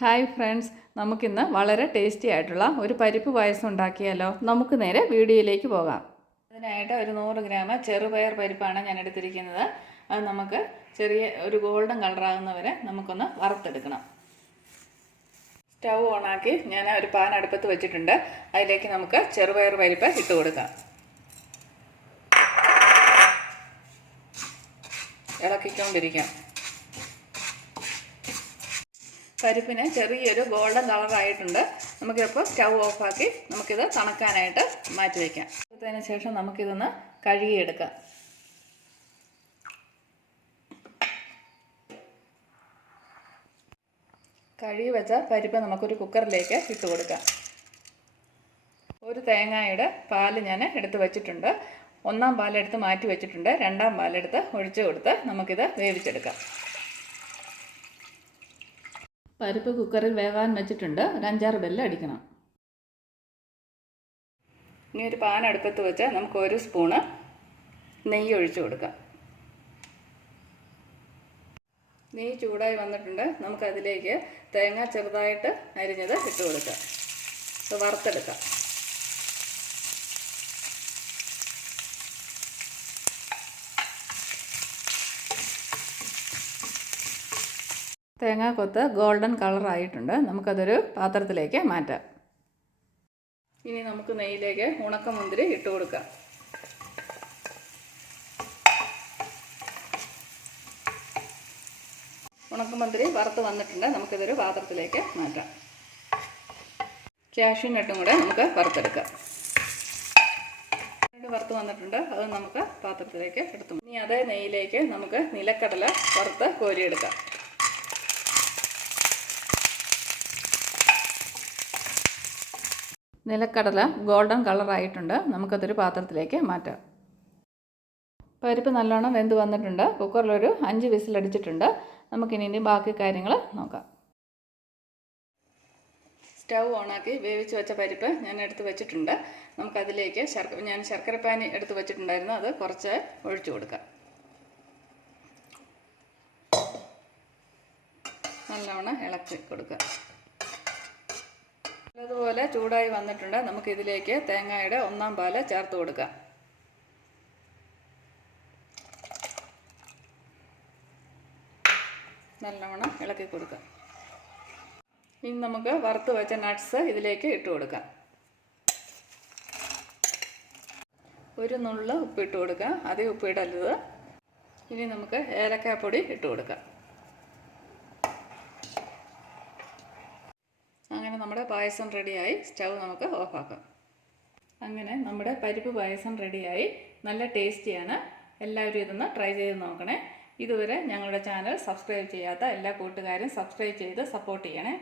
Hi friends, നമുക്കിന്ന് വളരെ tasty ആയിട്ടുള്ള ഒരു പരിപ്പ് പായസം ഉണ്ടാക്കിയാലോ. നമുക്ക് നേരെ വീഡിയോയിലേക്ക് പോകാം. അതിനായിട്ട് ഒരു 100 ഗ്രാം ചെറുപയർ പരിപ്പാണ് ഞാൻ എടുത്തിരിക്കുന്നത്. അത് നമുക്ക് ചെറിയ ഒരു ഗോൾഡൻ കളറാകുന്നവരെ നമുക്കൊന്ന് വറുത്തെടുക്കണം. സ്റ്റൗ ഓണാക്കി ഞാൻ ഒരു പാൻ അടുപ്പത്ത് വെച്ചിട്ടുണ്ട്. അതിലേക്ക് നമുക്ക് ചെറുപയർ പരിപ്പ് ഇട്ട് കൊടുക്കാം. ഇളക്കിക്കൊണ്ടിരിക്കാം. പരിപ്പിന് ചെറിയൊരു ഗോൾഡൻ കളറായിട്ടുണ്ട്. നമുക്കിപ്പോൾ സ്റ്റൗ ഓഫാക്കി നമുക്കിത് തണുക്കാനായിട്ട് മാറ്റി വയ്ക്കാം. അതിന് ശേഷം നമുക്കിതൊന്ന് കഴുകിയെടുക്കാം. കഴുകി വെച്ച പരിപ്പ് നമുക്കൊരു കുക്കറിലേക്ക് ഇട്ട് കൊടുക്കാം. ഒരു തേങ്ങയുടെ പാല് ഞാൻ എടുത്ത് വെച്ചിട്ടുണ്ട്. 1-ാം പാലെടുത്ത് മാറ്റി വെച്ചിട്ടുണ്ട്. 2-ാം പാലെടുത്ത് ഒഴിച്ചു കൊടുത്ത് നമുക്കിത് വേവിച്ചെടുക്കാം. പരിപ്പ് കുക്കറിൽ വേകാൻ വെച്ചിട്ടുണ്ട്. ഒരു 5-6 ബെല്ല് അടിക്കണം. ഇനി ഒരു പാൻ അടുപ്പത്ത് വെച്ച് നമുക്ക് 1 സ്പൂണ് നെയ്യ് ഒഴിച്ചു കൊടുക്കാം. നെയ്യ് ചൂടായി വന്നിട്ടുണ്ട്. നമുക്കതിലേക്ക് തേങ്ങ ചെറുതായിട്ട് അരിഞ്ഞത് ഇട്ട് കൊടുക്കാം. വറുത്തെടുക്കാം. തേങ്ങാക്കൊത്ത് ഗോൾഡൻ കളറായിട്ടുണ്ട്. നമുക്കതൊരു പാത്രത്തിലേക്ക് മാറ്റാം. ഇനി നമുക്ക് നെയ്യിലേക്ക് ഉണക്കമുന്തിരി ഇട്ട് കൊടുക്കാം. ഉണക്കമുന്തിരി വറുത്ത് വന്നിട്ടുണ്ട്. നമുക്കിതൊരു പാത്രത്തിലേക്ക് മാറ്റാം. കാഷ്യൂ നട്ടും കൂടെ നമുക്ക് വറുത്തെടുക്കാം. വറുത്ത് വന്നിട്ടുണ്ട്. അത് നമുക്ക് പാത്രത്തിലേക്ക് എടുത്തു. ഇനി അതേ നെയ്യിലേക്ക് നമുക്ക് നിലക്കടല വറുത്ത് കോരിയെടുക്കാം. നിലക്കടല ഗോൾഡൻ കളറായിട്ടുണ്ട്. നമുക്കതൊരു പാത്രത്തിലേക്ക് മാറ്റാം. പരിപ്പ് നല്ലോണം വെന്ത് വന്നിട്ടുണ്ട്. കുക്കറിലൊരു 5 വിസിലടിച്ചിട്ടുണ്ട്. നമുക്കിനി ബാക്കി കാര്യങ്ങൾ നോക്കാം. സ്റ്റൗ ഓണാക്കി വേവിച്ച് വെച്ച പരിപ്പ് ഞാൻ എടുത്ത് വെച്ചിട്ടുണ്ട്. നമുക്കതിലേക്ക് ഞാൻ ശർക്കരപ്പാനി എടുത്ത് വെച്ചിട്ടുണ്ടായിരുന്നു. അത് കുറച്ച് ഒഴിച്ചു കൊടുക്കാം. നല്ലോണം ഇളക്കി കൊടുക്കാം. അതുപോലെ ചൂടായി വന്നിട്ടുണ്ട്. നമുക്കിതിലേക്ക് തേങ്ങയുടെ 1-ാം പാല് ചേർത്ത് കൊടുക്കാം. നല്ലവണ്ണം ഇളക്കി കൊടുക്കാം. ഇനി നമുക്ക് വറുത്ത് വെച്ച നട്ട്സ് ഇതിലേക്ക് ഇട്ട് കൊടുക്കാം. ഒരു നുള്ള് ഉപ്പിട്ട് കൊടുക്കാം. അധികം ഉപ്പിടരുത്. ഇനി നമുക്ക് ഏലക്കാപ്പൊടി ഇട്ട് കൊടുക്കാം. അങ്ങനെ നമ്മുടെ പായസം റെഡിയായി. സ്റ്റൗ നമുക്ക് ഓഫാക്കാം. അങ്ങനെ നമ്മുടെ പരിപ്പ് പായസം റെഡിയായി. നല്ല ടേസ്റ്റിയാണ്. എല്ലാവരും ഇതൊന്ന് ട്രൈ ചെയ്ത് നോക്കണേ. ഇതുവരെ ഞങ്ങളുടെ ചാനൽ സബ്സ്ക്രൈബ് ചെയ്യാത്ത എല്ലാ കൂട്ടുകാരും സബ്സ്ക്രൈബ് ചെയ്ത് സപ്പോർട്ട് ചെയ്യണേ.